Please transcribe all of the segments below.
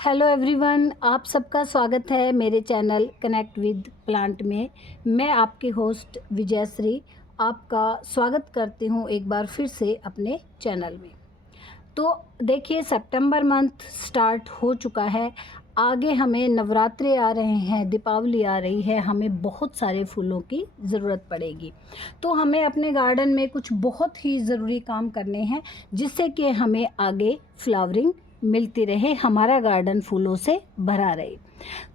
Hello everyone, आप सबका स्वागत है मेरे चैनल कनेक्ट विद प्लांट में। मैं आपकी होस्ट विजयश्री आपका स्वागत करती हूँ एक बार फिर से अपने चैनल में। तो देखिए, सितंबर मंथ स्टार्ट हो चुका है। आगे हमें नवरात्रि आ रहे हैं, दीपावली आ रही है, हमें बहुत सारे फूलों की ज़रूरत पड़ेगी। तो हमें अपने गार्डन में कुछ बहुत ही ज़रूरी काम करने हैं जिससे कि हमें आगे फ्लावरिंग मिलती रहे, हमारा गार्डन फूलों से भरा रहे।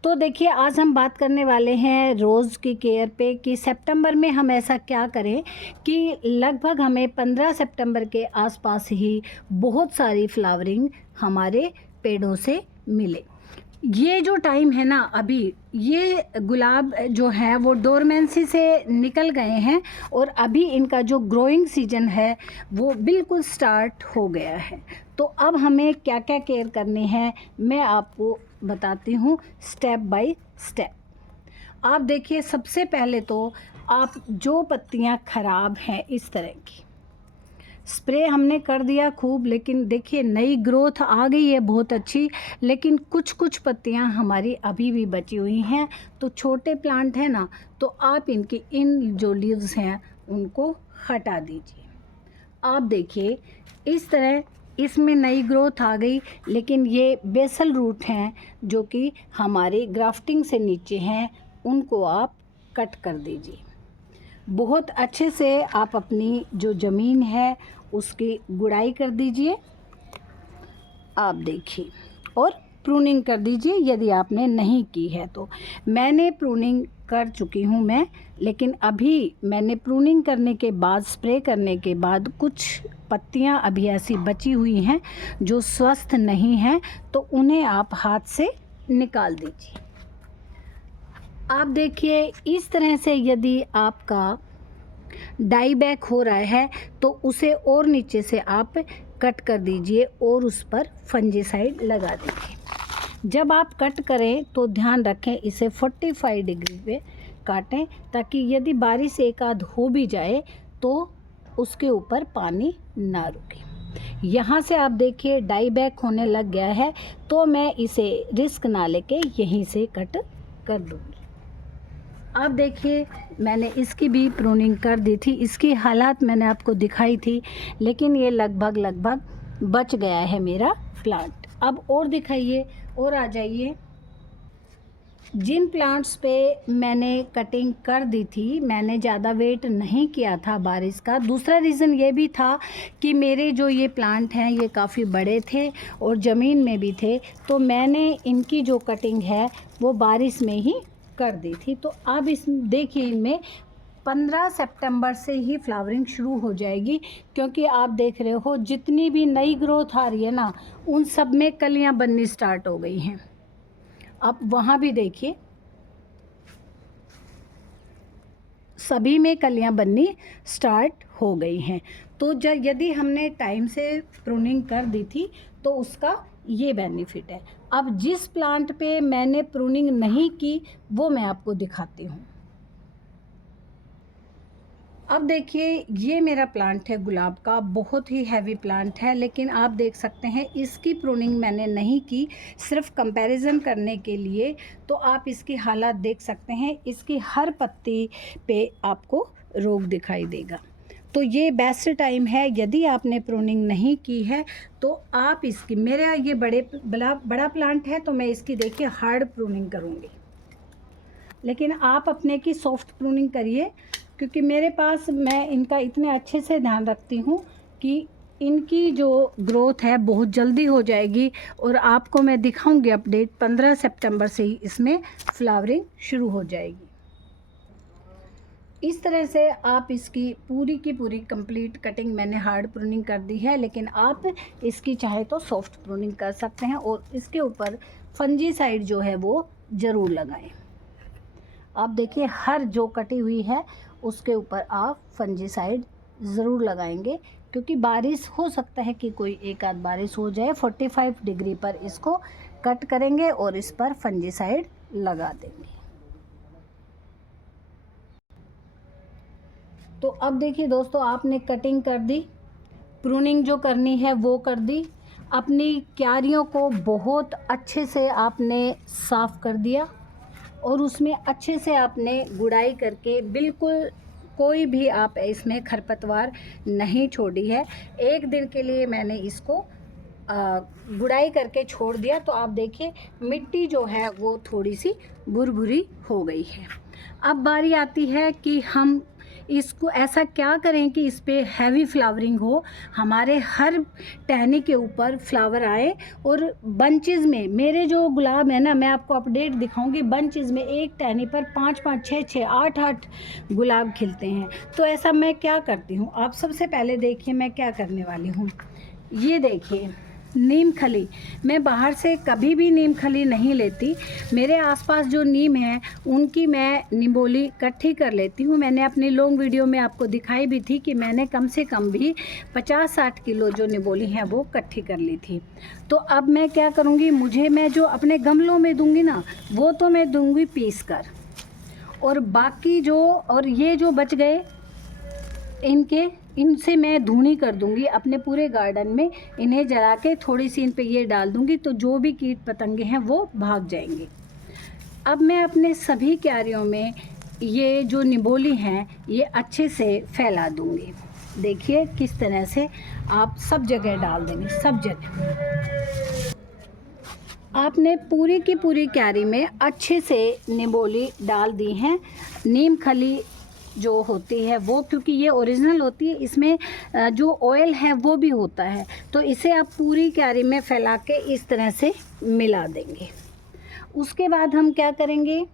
तो देखिए, आज हम बात करने वाले हैं रोज़ की केयर पे कि सितंबर में हम ऐसा क्या करें कि लगभग हमें 15 सितंबर के आसपास ही बहुत सारी फ्लावरिंग हमारे पेड़ों से मिले। ये जो टाइम है ना, अभी ये गुलाब जो है वो डोरमेंसी से निकल गए हैं और अभी इनका जो ग्रोइंग सीजन है वो बिल्कुल स्टार्ट हो गया है। तो अब हमें क्या क्या केयर करनी है मैं आपको बताती हूँ स्टेप बाय स्टेप। आप देखिए, सबसे पहले तो आप जो पत्तियाँ ख़राब हैं इस तरह की, स्प्रे हमने कर दिया खूब, लेकिन देखिए नई ग्रोथ आ गई है बहुत अच्छी, लेकिन कुछ कुछ पत्तियां हमारी अभी भी बची हुई हैं। तो छोटे प्लांट हैं ना, तो आप इनकी इन जो लीव्स हैं उनको हटा दीजिए। आप देखिए इस तरह इसमें नई ग्रोथ आ गई, लेकिन ये बेसल रूट हैं जो कि हमारे ग्राफ्टिंग से नीचे हैं, उनको आप कट कर दीजिए। बहुत अच्छे से आप अपनी जो ज़मीन है उसकी गुड़ाई कर दीजिए। आप देखिए, और प्रूनिंग कर दीजिए यदि आपने नहीं की है तो। मैंने प्रूनिंग कर चुकी हूँ मैं, लेकिन अभी मैंने प्रूनिंग करने के बाद, स्प्रे करने के बाद कुछ पत्तियाँ अभी ऐसी बची हुई हैं जो स्वस्थ नहीं हैं, तो उन्हें आप हाथ से निकाल दीजिए। आप देखिए, इस तरह से यदि आपका डाई बैक हो रहा है तो उसे और नीचे से आप कट कर दीजिए और उस पर फंजीसाइड लगा दीजिए। जब आप कट करें तो ध्यान रखें इसे 45 डिग्री पे काटें, ताकि यदि बारिश एक आध हो भी जाए तो उसके ऊपर पानी ना रुके। यहाँ से आप देखिए डाई बैक होने लग गया है, तो मैं इसे रिस्क ना लेके यहीं से कट कर दूँगी। अब देखिए, मैंने इसकी भी प्रूनिंग कर दी थी, इसकी हालात मैंने आपको दिखाई थी, लेकिन ये लगभग बच गया है मेरा प्लांट। अब और दिखाइए, और आ जाइए। जिन प्लांट्स पे मैंने कटिंग कर दी थी, मैंने ज़्यादा वेट नहीं किया था बारिश का। दूसरा रीज़न ये भी था कि मेरे जो ये प्लांट हैं ये काफ़ी बड़े थे और ज़मीन में भी थे, तो मैंने इनकी जो कटिंग है वो बारिश में ही कर दी थी। तो अब इस देखिए, इनमें 15 सितंबर से ही फ्लावरिंग शुरू हो जाएगी, क्योंकि आप देख रहे हो जितनी भी नई ग्रोथ आ रही है ना, उन सब में कलियां बननी स्टार्ट हो गई हैं। आप वहाँ भी देखिए, सभी में कलियां बननी स्टार्ट हो गई हैं। तो जब यदि हमने टाइम से प्रूनिंग कर दी थी तो उसका ये बेनिफिट है। अब जिस प्लांट पे मैंने प्रूनिंग नहीं की वो मैं आपको दिखाती हूँ। अब देखिए, ये मेरा प्लांट है गुलाब का, बहुत ही हैवी प्लांट है, लेकिन आप देख सकते हैं इसकी प्रूनिंग मैंने नहीं की, सिर्फ कंपैरिजन करने के लिए। तो आप इसकी हालत देख सकते हैं, इसकी हर पत्ती पे आपको रोग दिखाई देगा। तो ये बेस्ट टाइम है, यदि आपने प्रूनिंग नहीं की है तो आप इसकी, मेरा ये बड़ा प्लांट है तो मैं इसकी देखिए हार्ड प्रूनिंग करूँगी, लेकिन आप अपने की सॉफ्ट प्रूनिंग करिए, क्योंकि मेरे पास, मैं इनका इतने अच्छे से ध्यान रखती हूँ कि इनकी जो ग्रोथ है बहुत जल्दी हो जाएगी। और आपको मैं दिखाऊंगी अपडेट, 15 सितंबर से ही इसमें फ्लावरिंग शुरू हो जाएगी। इस तरह से आप इसकी पूरी की पूरी कंप्लीट कटिंग, मैंने हार्ड प्रूनिंग कर दी है, लेकिन आप इसकी चाहे तो सॉफ्ट प्रूनिंग कर सकते हैं और इसके ऊपर फंजीसाइड जो है वो ज़रूर लगाएं। आप देखिए, हर जो कटी हुई है उसके ऊपर आप फंजीसाइड ज़रूर लगाएंगे, क्योंकि बारिश हो सकता है कि कोई एक आध बारिश हो जाए। 45 डिग्री पर इसको कट करेंगे और इस पर फंजीसाइड लगा देंगे। तो अब देखिए दोस्तों, आपने कटिंग कर दी, प्रूनिंग जो करनी है वो कर दी। अपनी क्यारियों को बहुत अच्छे से आपने साफ़ कर दिया और उसमें अच्छे से आपने गुड़ाई करके बिल्कुल कोई भी आप इसमें खरपतवार नहीं छोड़ी है। एक दिन के लिए मैंने इसको गुड़ाई करके छोड़ दिया, तो आप देखिए मिट्टी जो है वो थोड़ी सी भुरभुरी हो गई है। अब बारी आती है कि हम इसको ऐसा क्या करें कि इस पे हैवी फ्लावरिंग हो, हमारे हर टहनी के ऊपर फ्लावर आए और बंचेस में मेरे जो गुलाब है ना, मैं आपको अपडेट दिखाऊंगी, बंचेस में एक टहनी पर 5-5 6-6 8-8 गुलाब खिलते हैं। तो ऐसा मैं क्या करती हूँ, आप सबसे पहले देखिए मैं क्या करने वाली हूँ। ये देखिए नीम खली, मैं बाहर से कभी भी नीम खली नहीं लेती। मेरे आसपास जो नीम है उनकी मैं निबोली इकट्ठी कर लेती हूँ। मैंने अपनी लॉन्ग वीडियो में आपको दिखाई भी थी कि मैंने कम से कम भी 50-60 किलो जो निबोली हैं वो इकट्ठी कर ली थी। तो अब मैं क्या करूँगी, मैं जो अपने गमलों में दूँगी ना, वो तो मैं दूँगी पीस कर, और बाकी ये जो बच गए इनसे मैं धूनी कर दूंगी अपने पूरे गार्डन में। इन्हें जला के थोड़ी सी इन पे ये डाल दूंगी, तो जो भी कीट पतंगे हैं वो भाग जाएंगे। अब मैं अपने सभी क्यारियों में ये जो निबोली हैं ये अच्छे से फैला दूंगी। देखिए किस तरह से आप सब जगह डाल देंगे, सब जगह। आपने पूरी की पूरी क्यारी में अच्छे से निबोली डाल दी हैं। नीम खली जो होती है वो, क्योंकि ये ओरिजिनल होती है, इसमें जो ऑयल है वो भी होता है, तो इसे आप पूरी क्यारी में फैला के इस तरह से मिला देंगे। उसके बाद हम क्या करेंगे,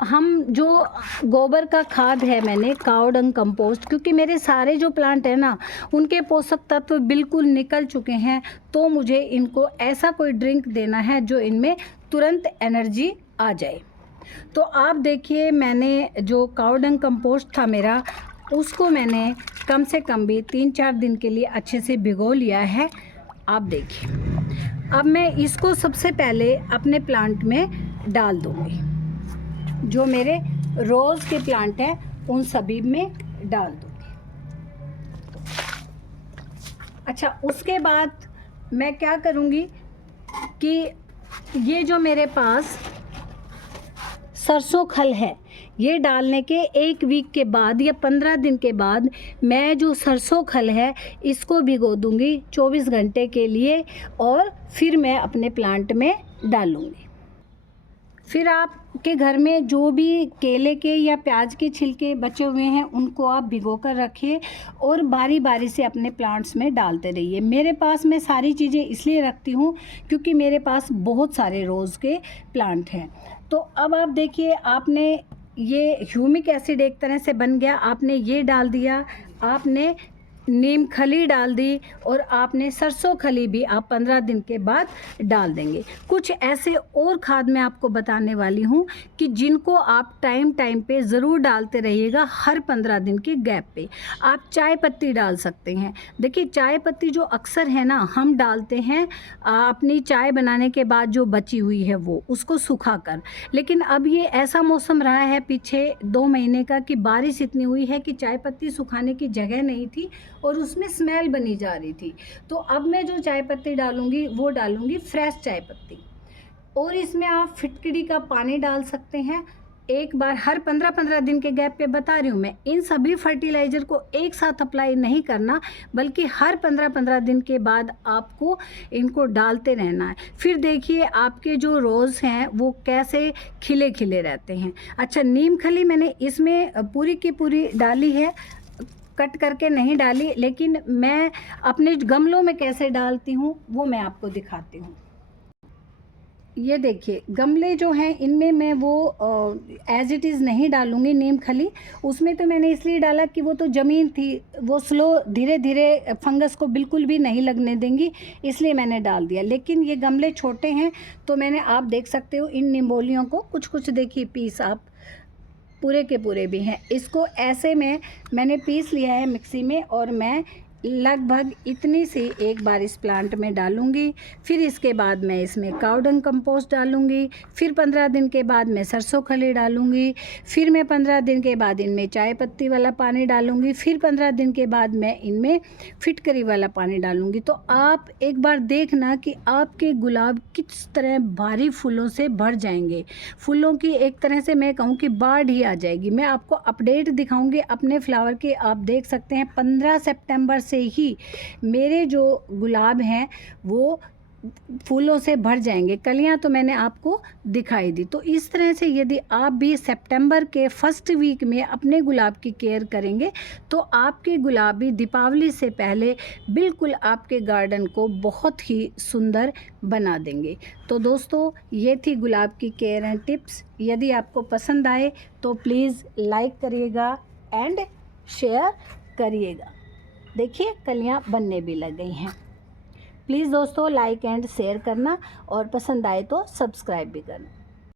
हम जो गोबर का खाद है, मैंने काउ डंग कंपोस्ट, क्योंकि मेरे सारे जो प्लांट है ना उनके पोषक तत्व बिल्कुल निकल चुके हैं, तो मुझे इनको ऐसा कोई ड्रिंक देना है जो इनमें तुरंत एनर्जी आ जाए। तो आप देखिए मैंने जो काउ डंग कंपोस्ट था मेरा, उसको मैंने कम से कम भी 3-4 दिन के लिए अच्छे से भिगो लिया है। आप देखिए अब मैं इसको सबसे पहले अपने प्लांट में डाल दूँगी। जो मेरे रोज़ के प्लांट हैं उन सभी में डाल दूँगी। अच्छा, उसके बाद मैं क्या करूँगी कि ये जो मेरे पास सरसों खल है, ये डालने के 1 वीक के बाद या 15 दिन के बाद मैं जो सरसों खल है इसको भिगो दूँगी 24 घंटे के लिए, और फिर मैं अपने प्लांट में डालूँगी। फिर आपके घर में जो भी केले के या प्याज के छिलके बचे हुए हैं उनको आप भिगो कर रखिए और बारी बारी से अपने प्लांट्स में डालते रहिए। मेरे पास मैं सारी चीज़ें इसलिए रखती हूँ क्योंकि मेरे पास बहुत सारे रोज़ के प्लांट हैं। तो अब आप देखिए, आपने ये ह्यूमिक एसिड एक तरह से बन गया, आपने ये डाल दिया, आपने नीम खली डाल दी, और आपने सरसों खली भी आप 15 दिन के बाद डाल देंगे। कुछ ऐसे और खाद मैं आपको बताने वाली हूँ कि जिनको आप टाइम टाइम पे ज़रूर डालते रहिएगा। हर 15 दिन के गैप पे आप चाय पत्ती डाल सकते हैं। देखिए चाय पत्ती जो अक्सर है ना हम डालते हैं अपनी चाय बनाने के बाद जो बची हुई है वो, उसको सुखा कर, लेकिन अब ये ऐसा मौसम रहा है पीछे 2 महीने का कि बारिश इतनी हुई है कि चाय पत्ती सुखाने की जगह नहीं थी और उसमें स्मेल बनी जा रही थी। तो अब मैं जो चाय पत्ती डालूंगी वो डालूंगी फ्रेश चाय पत्ती, और इसमें आप फिटकरी का पानी डाल सकते हैं एक बार हर 15-15 दिन के गैप पे। बता रही हूँ मैं, इन सभी फर्टिलाइज़र को एक साथ अप्लाई नहीं करना, बल्कि हर 15-15 दिन के बाद आपको इनको डालते रहना है। फिर देखिए आपके जो रोज़ हैं वो कैसे खिले खिले रहते हैं। अच्छा, नीम खली मैंने इसमें पूरी की पूरी डाली है, कट करके नहीं डाली, लेकिन मैं अपने गमलों में कैसे डालती हूँ वो मैं आपको दिखाती हूँ। ये देखिए गमले जो हैं इनमें मैं वो एज इट इज़ नहीं डालूँगी नीम खली। उसमें तो मैंने इसलिए डाला कि वो तो ज़मीन थी, वो स्लो धीरे धीरे फंगस को बिल्कुल भी नहीं लगने देंगी, इसलिए मैंने डाल दिया। लेकिन ये गमले छोटे हैं तो मैंने, आप देख सकते हो इन निम्बोलियों को, कुछ कुछ देखिए पीस आप पूरे के पूरे भी हैं, इसको ऐसे में मैंने पीस लिया है मिक्सी में, और मैं लगभग इतनी सी एक बार इस प्लांट में डालूंगी। फिर इसके बाद मैं इसमें काऊ डंग कंपोस्ट डालूंगी। फिर 15 दिन के बाद मैं सरसों खली डालूंगी। फिर मैं 15 दिन के बाद इनमें चाय पत्ती वाला पानी डालूंगी। फिर 15 दिन के बाद मैं इनमें फिटकरी वाला पानी डालूंगी। तो आप एक बार देखना कि आपके गुलाब किस तरह भारी फूलों से भर जाएंगे। फूलों की एक तरह से मैं कहूँ कि बाढ़ ही आ जाएगी। मैं आपको अपडेट दिखाऊंगी अपने फ्लावर के। आप देख सकते हैं 15 सितंबर से ही मेरे जो गुलाब हैं वो फूलों से भर जाएंगे। कलियां तो मैंने आपको दिखाई दी। तो इस तरह से यदि आप भी सितंबर के फर्स्ट वीक में अपने गुलाब की केयर करेंगे तो आपके गुलाब भी दीपावली से पहले बिल्कुल आपके गार्डन को बहुत ही सुंदर बना देंगे। तो दोस्तों, ये थी गुलाब की केयर एंड टिप्स। यदि आपको पसंद आए तो प्लीज़ लाइक करिएगा एंड शेयर करिएगा। देखिए कलियां बनने भी लग गई हैं। प्लीज़ दोस्तों लाइक एंड शेयर करना और पसंद आए तो सब्सक्राइब भी करना।